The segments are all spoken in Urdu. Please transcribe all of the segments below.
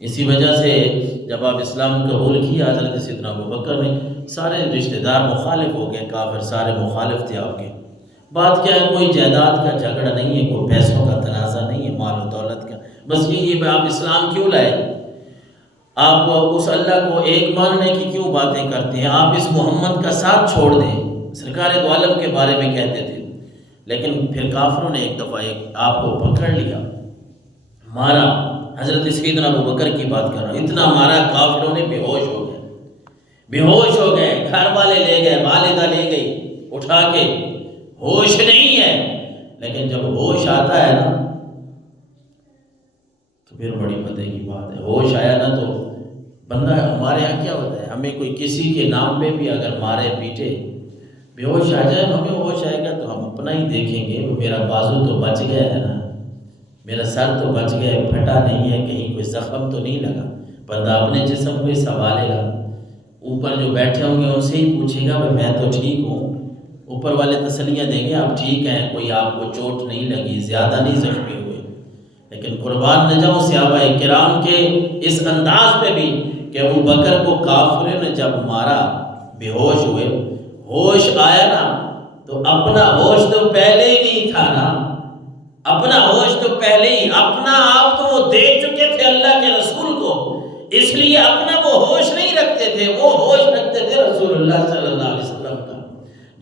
اسی وجہ سے جب آپ اسلام قبول کیا حضرت سیدنا ابوبکر نے، سارے رشتہ دار مخالف ہو گئے، کافر سارے مخالف تھے آپ کے۔ بات کیا ہے، کوئی جائیداد کا جھگڑا نہیں ہے، کوئی پیسوں کا تنازع نہیں ہے، مال و دولت کا، بس یہی ہے آپ اسلام کیوں لائے؟ آپ اس اللہ کو ایک ماننے کی کیوں باتیں کرتے ہیں؟ آپ اس محمد کا ساتھ چھوڑ دیں، سرکار دو عالم کے بارے میں کہتے تھے، لیکن پھر کافروں نے ایک دفعہ آپ کو پکڑ لیا، مارا۔ حضرت سیدنا ابوبکر کی بات کر رہا ہوں، اتنا مارا کافروں نے، بے ہوش ہو گئے، بے ہوش ہو گئے، گھر والے لے گئے، والدہ لے گئی اٹھا کے، ہوش نہیں ہے۔ لیکن جب ہوش آتا ہے نا تو پھر بڑی پتہ کی بات ہے، ہوش آیا نا تو بندہ، ہمارے یہاں کیا ہوتا ہے، ہمیں کوئی کسی کے نام پہ بھی اگر مارے پیٹے، بے ہوش آ جائے، ہمیں ہوش آئے گا تو ہم اپنا ہی دیکھیں گے، میرا بازو تو بچ گیا ہے نا، میرا سر تو بچ گیا ہے، پھٹا نہیں ہے، کہیں کوئی زخم تو نہیں لگا۔ بندہ اپنے جسم کو ہی سنبھالے گا، اوپر جو بیٹھے ہوں گے ان سے ہی پوچھے گا کہ میں تو ٹھیک ہوں، اوپر والے تسلیاں دیں گے آپ ٹھیک ہیں، کوئی آپ کو چوٹ نہیں لگی، زیادہ نہیں زخمی ہوئے۔ لیکن قربان نہ جاؤں صحابہ کرام کے اس انداز پہ بھی کہ ابوبکر کو کافروں نے جب مارا، بے ہوش ہوئے، ہوش آیا نا تو اپنا ہوش تو پہلے ہی نہیں تھا نا، اپنا ہوش تو پہلے ہی، اپنا آپ تو وہ دیکھ چکے تھے اللہ کے رسول کو، اس لیے اپنا وہ ہوش نہیں رکھتے تھے، وہ ہوش رکھتے تھے رسول اللہ صلی اللہ علیہ وسلم کا۔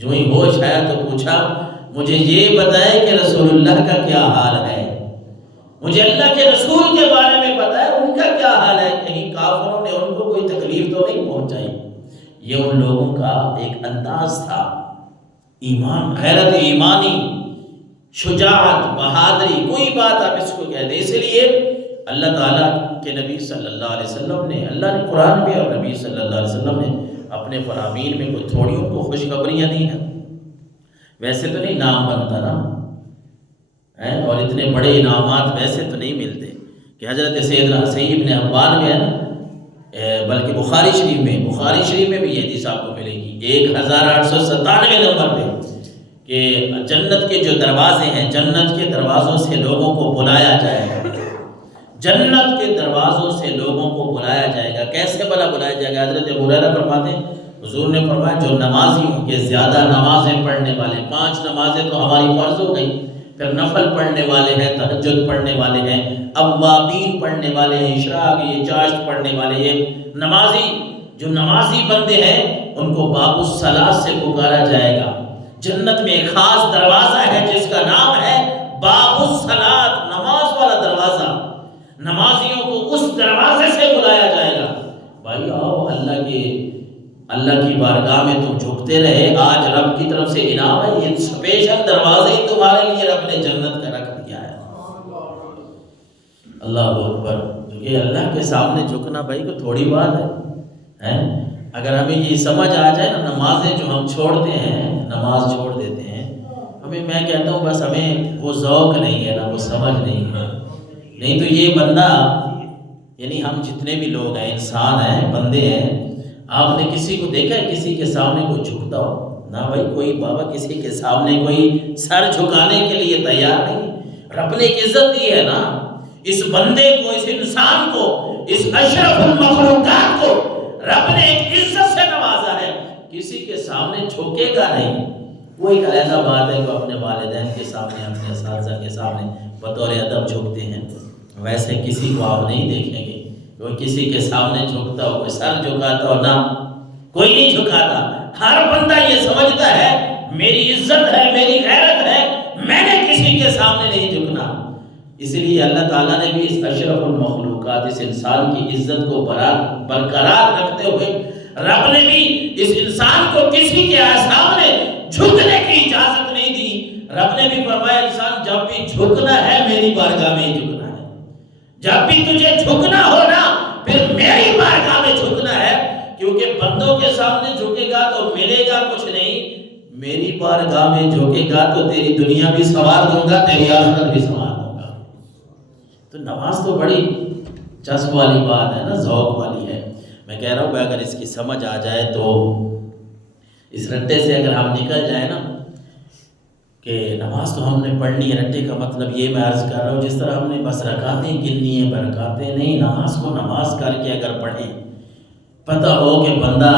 جو ہی ہوش آیا تو پوچھا، مجھے یہ بتائے کہ رسول اللہ کا کیا حال ہے، مجھے اللہ کے رسول کے بارے میں بتائے ان کا کیا حال ہے، کہیں کافروں نے ان کو کوئی تکلیف تو نہیں پہنچائی۔ یہ ان لوگوں کا ایک انداز تھا، ایمان، غیرت ایمانی، شجاعت، بہادری، کوئی بات آپ اس کو کہہ دیں۔ اس لیے اللہ تعالیٰ کے نبی صلی اللہ علیہ وسلم نے، اللہ نے قرآن میں اور نبی صلی اللہ علیہ وسلم نے اپنے فرامین میں کوئی تھوڑی ان کو خوشخبریاں دی ہیں، ویسے تو نہیں نام بنتا نا، اور اتنے بڑے انعامات ویسے تو نہیں ملتے کہ حضرت سیدنا سعید بن عفان میں ہے نا، بلکہ بخاری شریف میں بھی یہ حدیث آپ کو ملے گی 1897 نمبر پہ، کہ جنت کے جو دروازے ہیں، جنت کے دروازوں سے لوگوں کو بلایا جائے گا، جنت کے دروازوں سے لوگوں کو بلایا جائے گا۔ کیسے بلایا جائے گا؟ حضرت ابو ہریرہ فرماتے ہیں، حضور نے فرمایا جو نمازی ہوں گے، زیادہ نمازیں پڑھنے والے، 5 نمازیں تو ہماری فرض ہو گئی، پھر نفل پڑھنے والے ہیں، تہجد پڑھنے والے ہیں، اوابین پڑھنے والے ہیں، اشراق، یہ چاشت پڑھنے والے ہیں، نمازی، جو نمازی بندے ہیں ان کو باب الصلاۃ سے پکارا جائے گا۔ جنت میں ایک خاص دروازہ ہے جس کا نام ہے باب الصلاۃ، نماز والا دروازہ، نمازیوں کو اس دروازے سے بلایا جائے گا، بھائی آؤ اللہ کی بارگاہ میں تم جھکتے رہے، آج رب کی طرف سے انعام ہے، یہ اسپیشل دروازے ہی تمہارے لیے رب نے جنت کا رکھ دیا ہے۔ اللہ اکبر، کیونکہ اللہ کے سامنے جھکنا بھائی کو تھوڑی بات ہے۔ اگر ہمیں یہ سمجھ آ جائے نا، نمازیں جو ہم چھوڑتے ہیں، نماز چھوڑ دیتے ہیں، میں کہتا ہوں بس ہمیں وہ ذوق نہیں ہے نا، وہ سمجھ نہیں ہے، نہیں تو یہ بندہ، یعنی ہم جتنے بھی لوگ ہیں، انسان ہیں، بندے ہیں، آپ نے کسی کو دیکھا ہے کسی کے سامنے کوئی جھکتا ہو؟ نہ بھائی، کوئی بابا کسی کے سامنے کوئی سر جھکانے کے لیے تیار نہیں۔ رب نے ایک عزت دی ہے نا اس بندے کو، اس انسان کو، اس اشرف المخلوقات کو رب نے ایک عزت سے نوازا ہے، کسی کے سامنے جھکے گا نہیں۔ وہ ایک علیحدہ بات ہے کہ اپنے والدین کے سامنے، اپنے اساتذہ کے سامنے بطور ادب جھکتے ہیں، ویسے کسی کو آپ نہیں دیکھیں گے کوئی کسی کے سامنے جھکتا ہو، کوئی سر جھکاتا ہو، نہ، کوئی نہیں جھکاتا۔ ہر بندہ یہ سمجھتا ہے میری عزت ہے، میری غیرت ہے، میں نے کسی کے سامنے نہیں جھکنا۔ اس لیے اللہ تعالیٰ نے بھی اس اشرف المخلوقات، اس انسان کی عزت کو برقرار رکھتے ہوئے رب نے بھی اس انسان کو کسی کے سامنے جھکنے کی اجازت نہیں دی۔ رب نے بھی فرمایا انسان جب بھی جھکنا ہے میری بارگاہ میں ہی جھکنا ہے، جب بھی تجھے جھکنا ہو نا پھر میری بارگاہ میں جھکنا ہے، کیونکہ بندوں کے سامنے جھکے گا تو ملے گا کچھ نہیں، میری بارگاہ میں جھکے گا تو تیری دنیا بھی سنوار دوں گا، تیری آخرت بھی سنوار دوں گا۔ تو نماز تو بڑی چسپ والی بات ہے نا، ذوق والی ہے۔ میں کہہ رہا ہوں کہ اگر اس کی سمجھ آ جائے تو اس رٹے سے اگر ہم نکل جائیں نا کہ نماز تو ہم نے پڑھنی ہے، رٹے کا مطلب یہ میں عرض کر رہا ہوں جس طرح ہم نے بس رکعتیں گننی ہیں برکاتیں نہیں، نماز کو نماز کر کے اگر پڑھیں، پتہ ہو کہ بندہ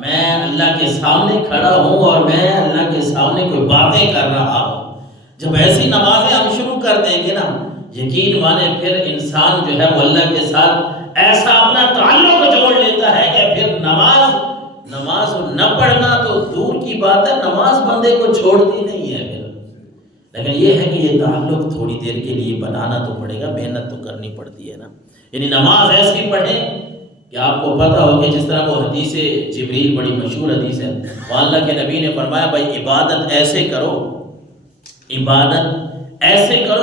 میں اللہ کے سامنے کھڑا ہوں اور میں اللہ کے سامنے کوئی باتیں کر رہا ہوں، جب ایسی نمازیں ہم شروع کر دیں گے نا، یقین مانے پھر انسان جو ہے وہ اللہ کے ساتھ ایسا اپنا تعلق جوڑ لیتا ہے کہ پھر نماز نہ پڑھنا تو دور کی بات ہے، نماز بندے کو چھوڑتی نہیں ہے پھر۔ لیکن یہ ہے کہ یہ تعلق تھوڑی دیر کے لیے بنانا تو پڑے گا، محنت تو کرنی پڑتی ہے نا۔ یعنی نماز ایسی پڑھیں کہ آپ کو پتہ ہو کہ جس طرح وہ حدیث جبریل بڑی مشہور حدیث ہے، وہاں اللہ کے نبی نے فرمایا بھائی عبادت ایسے کرو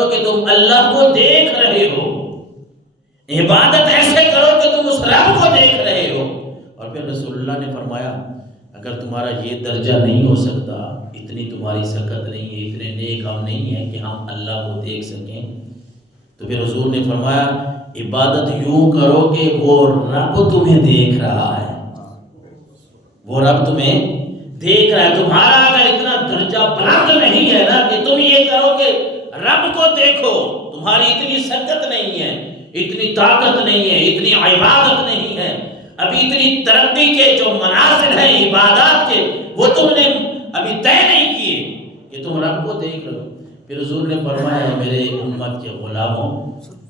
کہ تم اللہ کو دیکھ رہے ہو، عبادت ایسے کرو کہ تم اس رب کو دیکھ رہے ہو۔ اور پھر رسول اللہ نے فرمایا اگر تمہارا یہ درجہ نہیں ہو سکتا، اتنی تمہاری سکت نہیں ہے، اتنے نیک ہم نہیں ہیں کہ ہم اللہ کو دیکھ سکیں، تو پھر حضور نے فرمایا عبادت یوں کرو کہ وہ رب تمہیں دیکھ رہا ہے، وہ رب تمہیں دیکھ رہا ہے۔ تمہارا اگر اتنا درجہ بلند نہیں ہے نا کہ تم یہ کرو کہ رب کو دیکھو، تمہاری اتنی سکت نہیں ہے، اتنی طاقت نہیں ہے، اتنی عبادت نہیں ہے، ابھی اتنی ترقی کے جو منازل ہیں عبادات کے وہ تم نے ابھی طے نہیں کیے کہ تم رب کو دیکھ رہے ہو۔ پھر حضور نے فرمایا میرے امت کے غلاموں،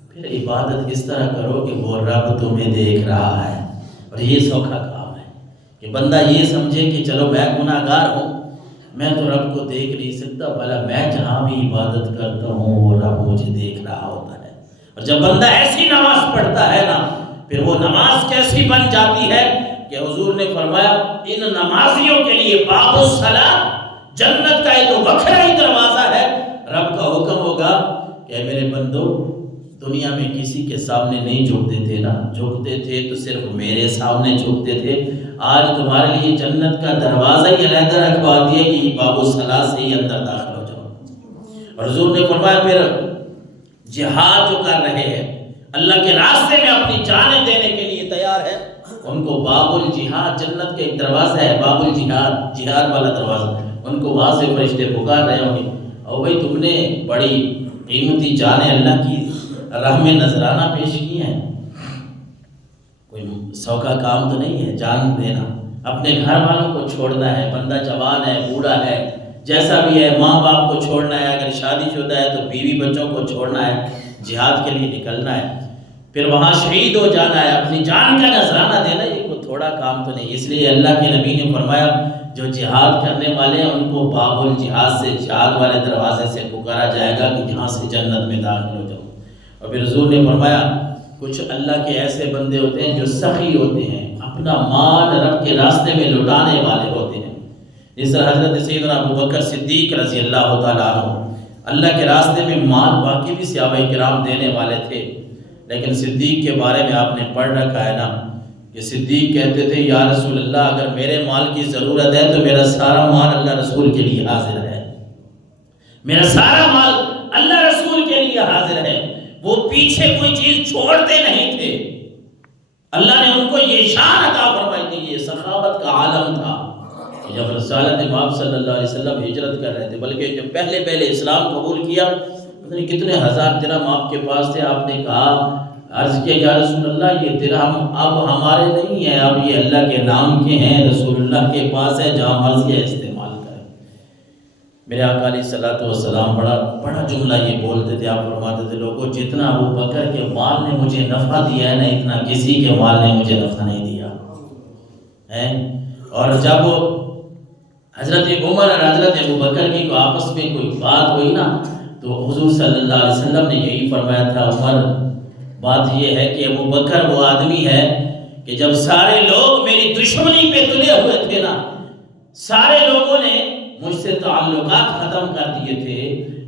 پھر عبادت اس طرح کرو کہ وہ رب تمہیں دیکھ رہا ہے۔ اور یہ سوکھا کام ہے کہ بندہ یہ سمجھے کہ چلو میں گناہ گار ہوں، میں تو رب کو دیکھ نہیں سکتا، بھلا میں جہاں بھی عبادت کرتا ہوں وہ رب مجھے دیکھ رہا ہوتا ہے۔ اور جب بندہ ایسی نماز پڑھتا ہے نا، پھر وہ نماز کیسی بن جاتی ہے کہ حضور نے فرمایا ان نمازیوں کے لیے باب الصلاۃ، جنت کا ایک وکھرا ہی دروازہ ہے۔ رب کا حکم ہوگا کہ میرے بندو دنیا میں کسی کے سامنے نہیں جھکتے تھے نا، جھکتے تھے تو صرف میرے سامنے جھکتے تھے، آج تمہارے لیے جنت کا دروازہ ہی علیحدہ رکھوا دیا کہ یہ باب الصلاۃ سے ہی اندر داخل ہو جاؤ۔ اور حضور نے فرمایا پھر جہاد جو کر رہے ہیں، اللہ کے راستے میں اپنی جانیں دینے کے لیے تیار ہے، ان کو باب الجہاد، جنت کا ایک دروازہ ہے باب الجہاد، جہاد والا دروازہ، ان کو وہاں سے فرشتے پکار رہے ہوں گے اور بھائی تم نے بڑی قیمتی جانیں اللہ کی راہ میں نذرانہ پیش کی ہیں، کوئی سوکھا کام تو نہیں ہے جان دینا، اپنے گھر والوں کو چھوڑنا ہے، بندہ جوان ہے بوڑھا ہے جیسا بھی ہے، ماں باپ کو چھوڑنا ہے، اگر شادی شدہ ہے تو بیوی بچوں کو چھوڑنا ہے، جہاد کے لیے نکلنا ہے، پھر وہاں شہید ہو جانا ہے، اپنی جان کا نذرانہ دینا، یہ کوئی تھوڑا کام تو نہیں۔ اس لیے اللہ کے نبی نے فرمایا جو جہاد کرنے والے ہیں ان کو باب الجہاد سے، جہاد والے دروازے سے پکارا جائے گا کہ جہاں سے جنت میں داخل ہو جاؤ۔ اور پھر حضور نے فرمایا کچھ اللہ کے ایسے بندے ہوتے ہیں جو سخی ہوتے ہیں، اپنا مال رب کے راستے میں لٹانے والے ہوتے ہیں، جس طرح حضرت سیدنا ابوبکر صدیق رضی اللہ تعالیٰ عنہ اللہ کے راستے میں مال باقی بھی صحابہ کرام دینے والے تھے، لیکن صدیق کے بارے میں آپ نے پڑھ رکھا ہے نا کہ صدیق کہتے تھے یا رسول اللہ اگر میرے مال کی ضرورت ہے تو میرا سارا مال اللہ رسول کے لیے حاضر ہے، میرا سارا مال اللہ رسول کے لیے حاضر ہے۔ وہ پیچھے کوئی چیز چھوڑتے نہیں تھے، اللہ نے ان کو یہ شان عطا فرمائی تھی، یہ سخاوت کا عالم تھا۔ جب رسالت امام صلی اللہ علیہ وسلم ہجرت کر رہے تھے، بلکہ جب پہلے اسلام قبول کیا، کتنے ہزار درہم آپ کے پاس تھے، آپ نے کہا عرض کیا یا رسول اللہ یہ درہم اب ہمارے نہیں ہیں، اب یہ اللہ کے نام کے ہیں، رسول اللہ کے پاس ہے، جہاں مرضی ہے استعمال کریں۔ میرے آقا علیہ الصلوۃ والسلام بڑا جملہ یہ بولتے تھے، آپ فرماتے تھے لوگوں جتنا ابو بکر کے مال نے مجھے نفع دیا ہے نا، اتنا کسی کے مال نے مجھے نفع نہیں دیا ہے۔ اور جب حضرت عمر اور حضرت ابو بکر کی آپس میں کوئی بات ہوئی نا تو حضور صلی اللہ علیہ وسلم نے یہی فرمایا تھا عمر بات یہ ہے کہ ابو بکر وہ آدمی ہے کہ جب سارے لوگ میری دشمنی پہ تلے ہوئے تھے نا، سارے لوگوں نے مجھ سے تعلقات ختم کر دیے تھے،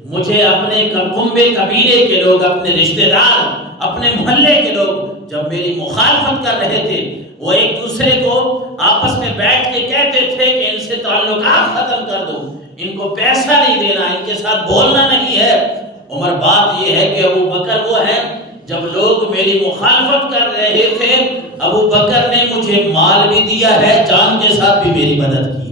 مجھے اپنے کنبے قبیلے کے لوگ، اپنے رشتہ دار، اپنے محلے کے لوگ جب میری مخالفت کر رہے تھے، وہ ایک دوسرے کو آپس میں بیٹھ کے کہتے تھے کہ ان سے تعلقات ختم کر دو، ان کو پیسہ نہیں دینا، ان کے ساتھ بولنا نہیں ہے۔ عمر بات یہ ہے کہ ابو بکر وہ ہے جب لوگ میری مخالفت کر رہے تھے، ابو بکر نے مجھے مال بھی دیا ہے، جان کے ساتھ بھی میری مدد کی